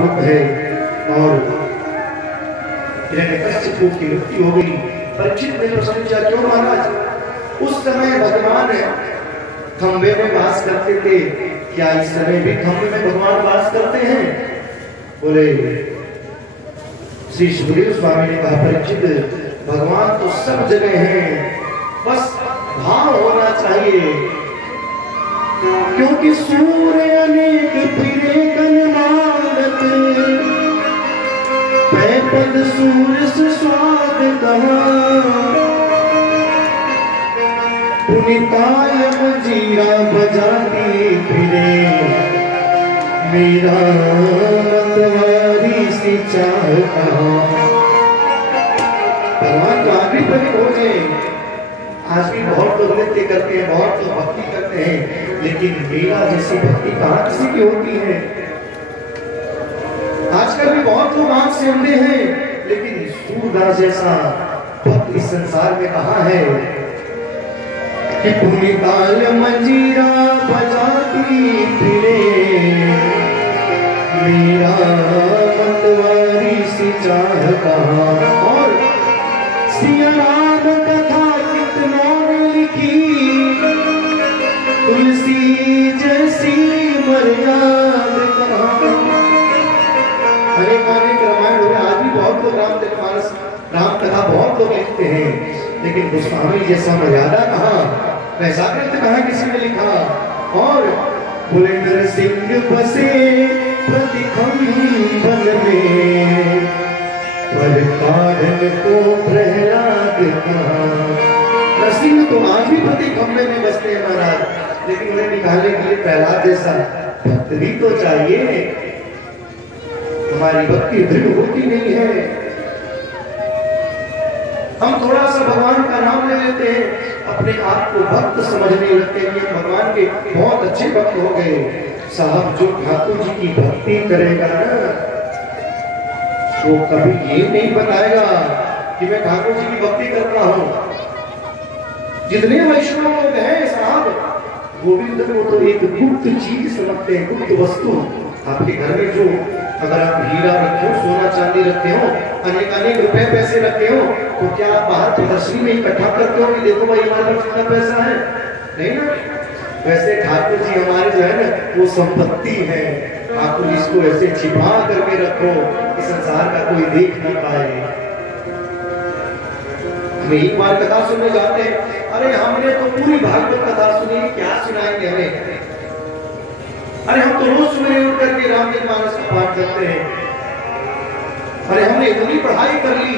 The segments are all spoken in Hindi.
स्वरूप है। और हिरण्यकश्यप की मृत्यु हो गई। परीक्षित ने प्रश्न किया, क्यों महाराज? उस समय भगवान खंबे में वास करते थे, क्या इस समय भी खंबे में भगवान वास करते हैं? बोले श्री सुखदेव स्वामी ने कहा, परीक्षित भगवान तो सब जगह हैं, बस भाव होना चाहिए। क्योंकि सूर्य अनेक फिरे कनमानत, पैपद सूर्य स्वाद कहाँ, पुनिताय मंजीरा बजाती फिरे, मेरा मतवारी सी चाह कहाँ। भगवान तो आखिरी प्रकट हो गए। आज भी बहुत लोग नृत्य करते हैं, बहुत लोग भक्ति करते हैं, लेकिन मेरा जैसी भक्ति कहाँ किसी की होती है? आजकल भी बहुत लोग आंख से अंधे हैं, लेकिन सूरदास जैसा भक्त इस संसार में कहाँ है? कि पुनिताल मंजीरा बजाती फिरे, मेरा मतवारी सी चाह कहाँ। और सिया राम कथा कितनों ने लिखी, तुलसी जैसी मर्याद कहाँ। अनेक रामायण हुए, आज भी बहुत लोग रामचरितमानस राम कथा बहुत लोग लिखते हैं, लेकिन गोस्वामी जैसा मर्यादा कहाँ, वैसा ग्रंथ कहाँ किसी ने लिखा। और बोले नरसिंह बसे प्रतिखंबन में, पर कारण को प्रहलाद कहाँ। नरसिंह तो आज भी प्रतिखंबे में बसते हैं महाराज, लेकिन उन्हें निकालने के लिए प्रहलाद जैसा भक्त भी तो चाहिए। हमारी भक्ति दृढ़ होती नहीं है। हम थोड़ा सा भगवान का नाम ले लेते हैं, अपने आप को भक्त समझने लगते हैं, भगवान के बहुत अच्छे भक्त हो गए। साहब जो ठाकुर जी की भक्ति करेगा ना, वो कभी ये नहीं बताएगा कि मैं ठाकुर जी की भक्ति कर रहा हूं। जितने वैष्णव लोग हैं साहब, गोविंद को तो एक गुप्त चीज समझते हैं, गुप्त वस्तु। आपके घर में जो अगर आप हीरा रखे हो, सोना चांदी रखे हो, अनेक अनेक रुपए पैसे रखे हो, तो क्या आप बाहर प्रदर्शनी में इकट्ठा करते हो कि देखो भाई हमारे पास कितना पैसा है? नहीं ना। वैसे ठाकुर जी हमारे जो है ना, वो संपत्ति है। ठाकुर इसको ऐसे छिपा करके रखो कि संसार का कोई देख न पाए। हम एक बार कथा सुनने जाते हैं, अरे हमने तो पूरी भागवत कथा सुनी, क्या सुनाएंगे हमें? अरे हम तो रोज सुबह उठ करके रामचरितमानस का पाठ करते हैं। अरे हमने इतनी पढ़ाई कर ली,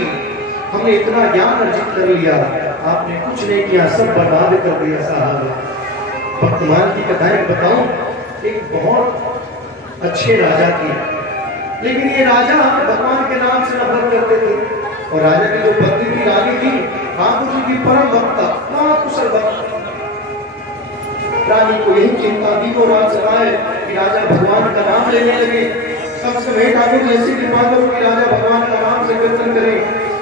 हमने इतना ज्ञान अर्जित कर लिया, आपने कुछ नहीं किया, सब बर्बाद कर दिया साहब। वर्तमान की कथाएं बताऊं, एक बहुत अच्छे राजा की, लेकिन ये राजा भगवान के नाम से नफरत करते थे। और राजा की जो पत्नी थी, रानी थी, ठाकुर जी की परम भक्त, कुशल भक्त। रानी को यही चिंता थी, वो रात सवाए कि राजा भगवान का नाम लेने लगे। कब से ठाकुर जी ऐसी कृपा करो कि राजा भगवान का नाम से कीर्तन करें,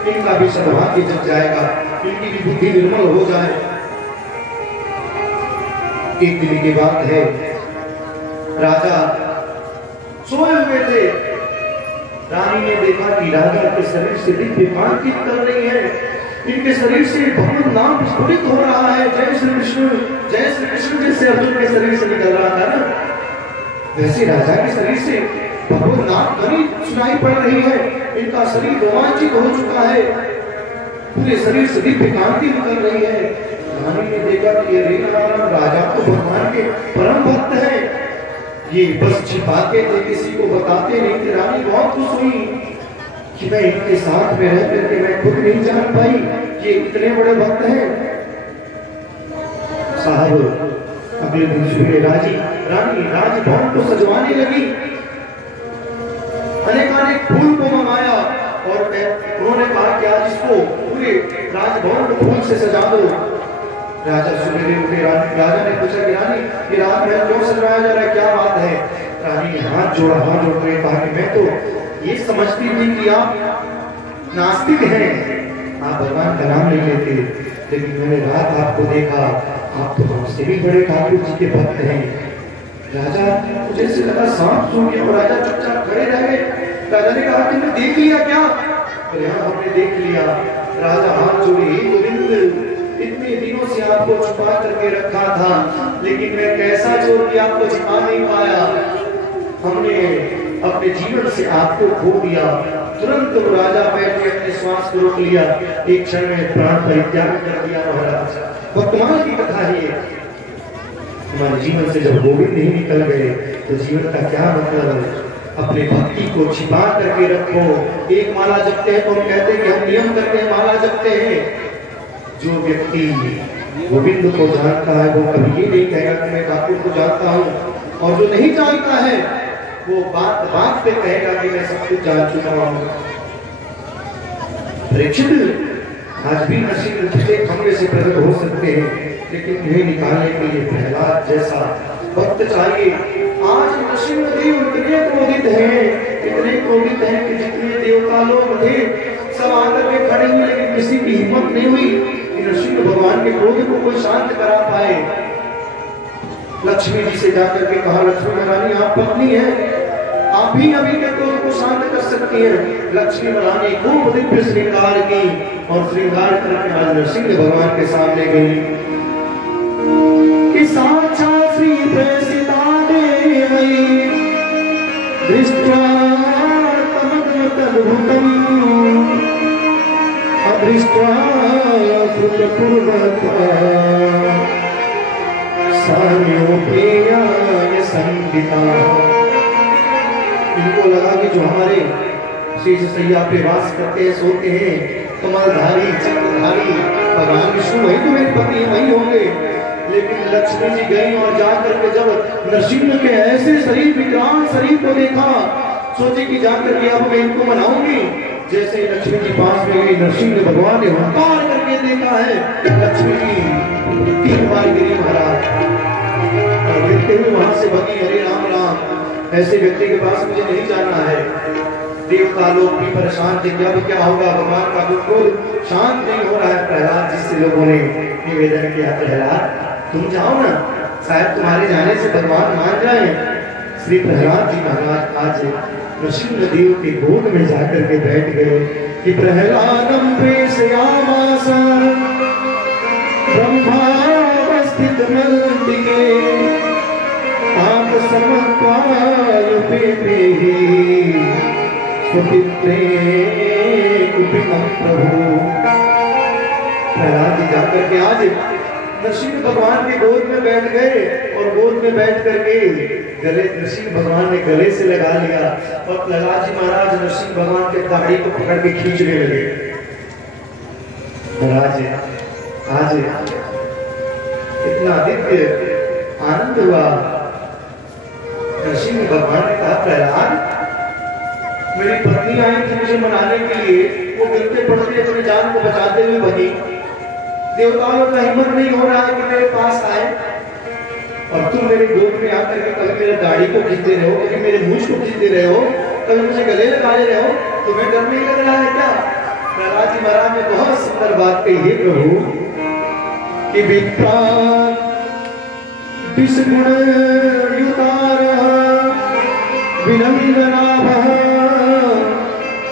इनका भी सद्भाग्य जग जाएगा, इनकी भी बुद्धि निर्मल हो जाए। एक दिन की बात है, राजा सोए हुए थे। रानी ने देखा कि राजा के शरीर से दिव्य कांति कर रही है, इनके शरीर से भगवान नाम स्फुरित हो रहा है। जय श्री कृष्ण, जय श्री कृष्ण जैसे अर्जुन के शरीर से निकल रहा था ना, वैसे राजा के शरीर से भगवान नाम ध्वनि सुनाई पड़ रही है। इनका शरीर रोमांचित हो चुका है, पूरे शरीर से दिव्य कांति निकल रही है। रानी ने देखा कि ये राजा तो भगवान के परम भक्त है, ये बस छिपाते थे, किसी को बताते नहीं थे। रानी बहुत खुश हुई कि मैं इनके साथ में रह करके मैं खुद नहीं जान पाई ये इतने बड़े भक्त हैं। साहब अगले दिन सुबह रानी राजभवन को सजवाने लगी, अनेक फूल को मंगाया और उन्होंने कहा कि आज इसको पूरे राजभवन को फूल से सजा दो। राजा सुबह उठे, राजा ने पूछा कि रानी ये राजमहल क्यों सजवाया जा रहा है, क्या बात है? रानी ने हाथ जोड़ कर कहा कि मैं तो ये समझती थी कि आप नास्तिक हैं, आप भगवान का नाम नहीं लेते, लेकिन मैंने रात आपको देखा, आप तो हमसे भी बड़े ठाकुर जी के भक्त हैं। राजा मुझे से लगा सांप सो गया और राजा चुपचाप खड़े रह गए। राजा ने कहा तुमने देख लिया क्या? बोले हाँ हमने देख लिया। राजा हाथ जोड़े, गोविंद इतने दिनों से आपको छुपा करके रखा था, लेकिन मैं कैसा चोर भी आपको छिपा नहीं पाया। हमने अपने जीवन से आपको खो दिया। तुरंत वो राजा बैठ के अपने श्वास को रोक लिया, एक क्षण में प्राण परित्याग कर दिया महाराज। वर्तमान की कथा है ये। हमारे जीवन से जब गोविंद नहीं निकल गए तो जीवन का क्या मतलब? अपने भक्ति को छिपा करके रखो। एक माला जपते हैं तो हम कहते हैं कि हम नियम करते हैं, माला जपते हैं। जो व्यक्ति गोविंद को जानता है वो कभी ये नहीं कहेगा कि मैं ठाकुर को जानता हूँ, और जो नहीं जानता है वो बात बात पे कहेगा कि मैं सब कुछ जान चुका हूँ। परीक्षित आज भी नरसिंह खंभे से प्रकट हो सकते हैं, लेकिन उन्हें निकालने के लिए प्रहलाद जैसा भक्त चाहिए। आज नरसिंहदेव इतने क्रोधित हैं, इतने क्रोधित हैं कि जितने देवता लोग थे सब आकर के खड़े हुए, लेकिन किसी की हिम्मत नहीं हुई कि नरसिंह भगवान के क्रोध को कोई शांत करा पाए। लक्ष्मी जी से जाकर के कहा, लक्ष्मी महारानी आप पत्नी हैं, आप ही अभी के क्रोध को शांत कर सकती हैं। लक्ष्मी महारानी खूब दिव्य श्रृंगार की और श्रृंगार करके आज नरसिंह भगवान के सामने गई कि साक्षात श्री प्रसीता देवी दृष्ट्वा तमद्भुतम् अदृष्ट्वा श्रुतपूर्वता साम्योपेयाय संविता। इनको लगा कि जो हमारे शेष सैया पे वास करते हैं, सोते हैं, कमलधारी चक्रधारी भगवान विष्णु वही तो मेरे पति वही होंगे। लेकिन लक्ष्मी जी गई और जाकर के जब नरसिंह के ऐसे शरीर विक्रांत शरीर को देखा, सोचे कि जाकर के अब मैं इनको मनाऊंगी। जैसे लक्ष्मी जी पास में गई, नरसिंह भगवान ने हुंकार करके देखा है, लक्ष्मी जी 3 बार गिरी महाराज और गिरते हुए वहां से भगी, हरे राम राम, ऐसे व्यक्ति के पास मुझे नहीं जाना है। देवता लोग भी परेशान थे, क्या होगा, भगवान का बिल्कुल शांत नहीं हो रहा है। प्रहलाद जी से लोगों ने निवेदन किया, प्रहलाद तुम जाओ ना, शायद तुम्हारे जाने से भगवान मान जाए। श्री प्रहलाद जी महाराज आज नरसिंह देव के गोद में जाकर के बैठ गए कि प्रहलादम प्रेषयामास ब्रह्मावस्थित मल्लिके आप समत्वायुपेहि सुपित्रे कुपितं प्रभु। प्रहलाद जी जाकर के आज नरसिंह भगवान के गोद में बैठ गए और गोद में बैठ करके गले नरसिंह भगवान ने गले से लगा लिया और प्रहलाद जी महाराज नरसिंह भगवान के दाढ़ी को पकड़ के खींचने लगे। महाराज आज इतना दिव्य आनंद हुआ। नरसिंह भगवान ने कहा, प्रहलाद मेरी पत्नी आई थी मुझे मनाने के लिए, वो गिरते पड़ते अपनी जान को बचाते हुए बनी। देवताओं का हिम्मत नहीं हो रहा है कि मेरे पास आए, और तुम मेरे गोद में आकर के कभी मेरे दाढ़ी को खींचते रहे हो, कभी मेरे मूंछ को खींचते रहे हो, कभी मुझे गले लगा ले रहे हो, तुम्हें डर नहीं लग रहा है क्या? प्रहलाद जी महाराज ने बहुत सुंदर बात कही है प्रभु कि विप्रा विष्णुगुण युतार विनम्रनाभः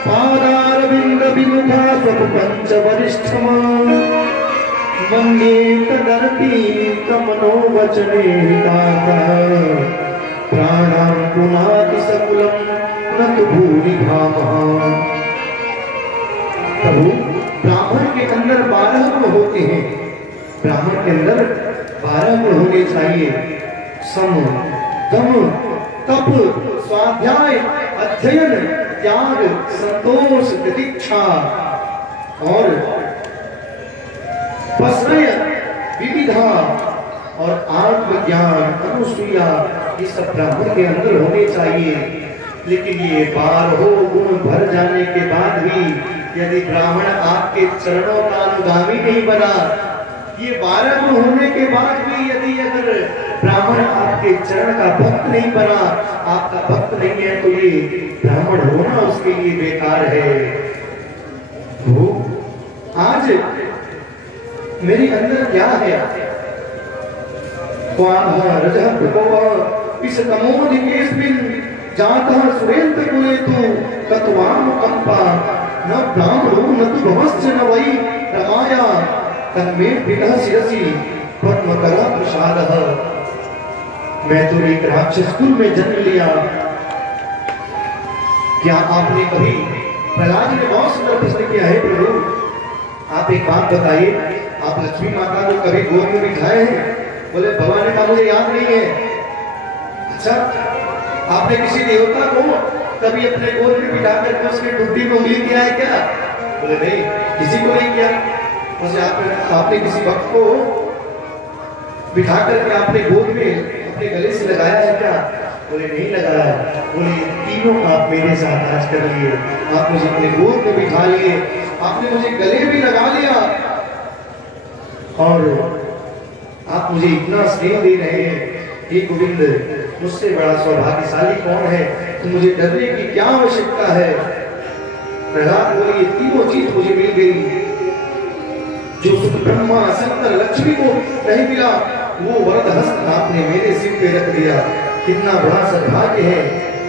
पादारविंद विमुखा स्वपंच वरिष्ठम वन्दे तदर्पी तमनोवचने हितार्थः प्राणां पुनाति सकुलं न तु भूरि भामः। प्रभु ब्राह्मण के अंदर 12 गुण होते हैं, ब्राह्मण के अंदर 12 गुण होने चाहिए। सम दम तप स्वाध्याय अध्ययन त्याग संतोष प्रतीक्षा और पश्रय विविधा और आत्मज्ञान अनुसूया, ये सब ब्राह्मण के अंदर होने चाहिए। लेकिन ये 12 गुण भर जाने के बाद भी यदि ब्राह्मण आपके चरणों का अनुगामी नहीं बना, ये 12 गुण होने के बाद भी यदि अगर ब्राह्मण आपके चरण का भक्त नहीं बना, आपका भक्त नहीं है, तो ये ब्राह्मण होना उसके लिए बेकार है। तो आज मेरे अंदर क्या है? इस तमोधिकेस्मिन् जातः सुरेंद्र कुले तु ब्राह्मणो न तु भवस्य न वै रमाया तन्मे पिता शिरसि पद्मकरा प्रसादः। मैं तो एक राक्षस कुल में जन्म लिया। क्या आपने कभी, प्रहलाद ने बहुत सुंदर प्रश्न किया है, प्रभु आप एक बात बताइए, आप लक्ष्मी माता को कभी गोद में बिठाए हैं? बोले भगवान ने कहा मुझे याद नहीं है। अच्छा, आपने किसी देवता को कभी अपने गोद में बिठा करके उसके टुड्डी में उंगली किया है क्या? बोले नहीं, किसी को नहीं किया। मुझे आपने किसी भक्त को बिठा करके आपने गोद में अपने गले से लगाया है क्या? बोले नहीं लगाया। बोले तीनों आप मेरे साथ आज कर लिए, आप मुझे अपने गोद में बिठा लिए, आपने मुझे गले भी लगा लिया और आप मुझे इतना स्नेह दे रहे हैं। हे गोविंद, मुझसे बड़ा सौभाग्यशाली कौन है? तो मुझे डरने की क्या आवश्यकता है? प्रहलाद बोले ये तीनों चीज मुझे मिल गई। जो सुख ब्रह्मा शंकर लक्ष्मी को नहीं मिला वो वरद हस्त आपने मेरे सिर पे रख दिया। कितना बड़ा सद्भाग्य है,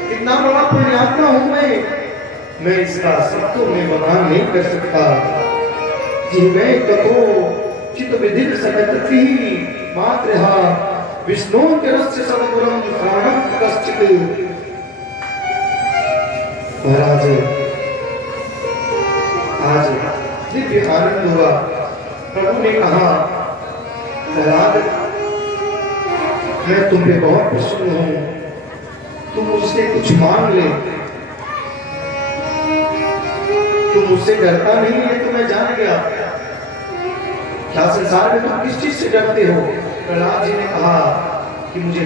कितना बड़ा पुण्यात्मा हूं मैं इसका शब्दों में बयान नहीं कर सकता। जिहवे कथो चित विदित सकति मात्रहा विष्णु के रस्य सद्गुरं प्राणं कश्चित्। महाराज आज दिव्य आनंद हुआ। प्रभु ने कहा प्रहलाद मैं तुम पे बहुत प्रसन्न हूं, तुम मुझसे कुछ मांग ले। तुम मुझसे डरता नहीं है तो मैं जान गया। क्या संसार में तुम किस चीज से डरते हो? प्रहलाद जी ने कहा कि मुझे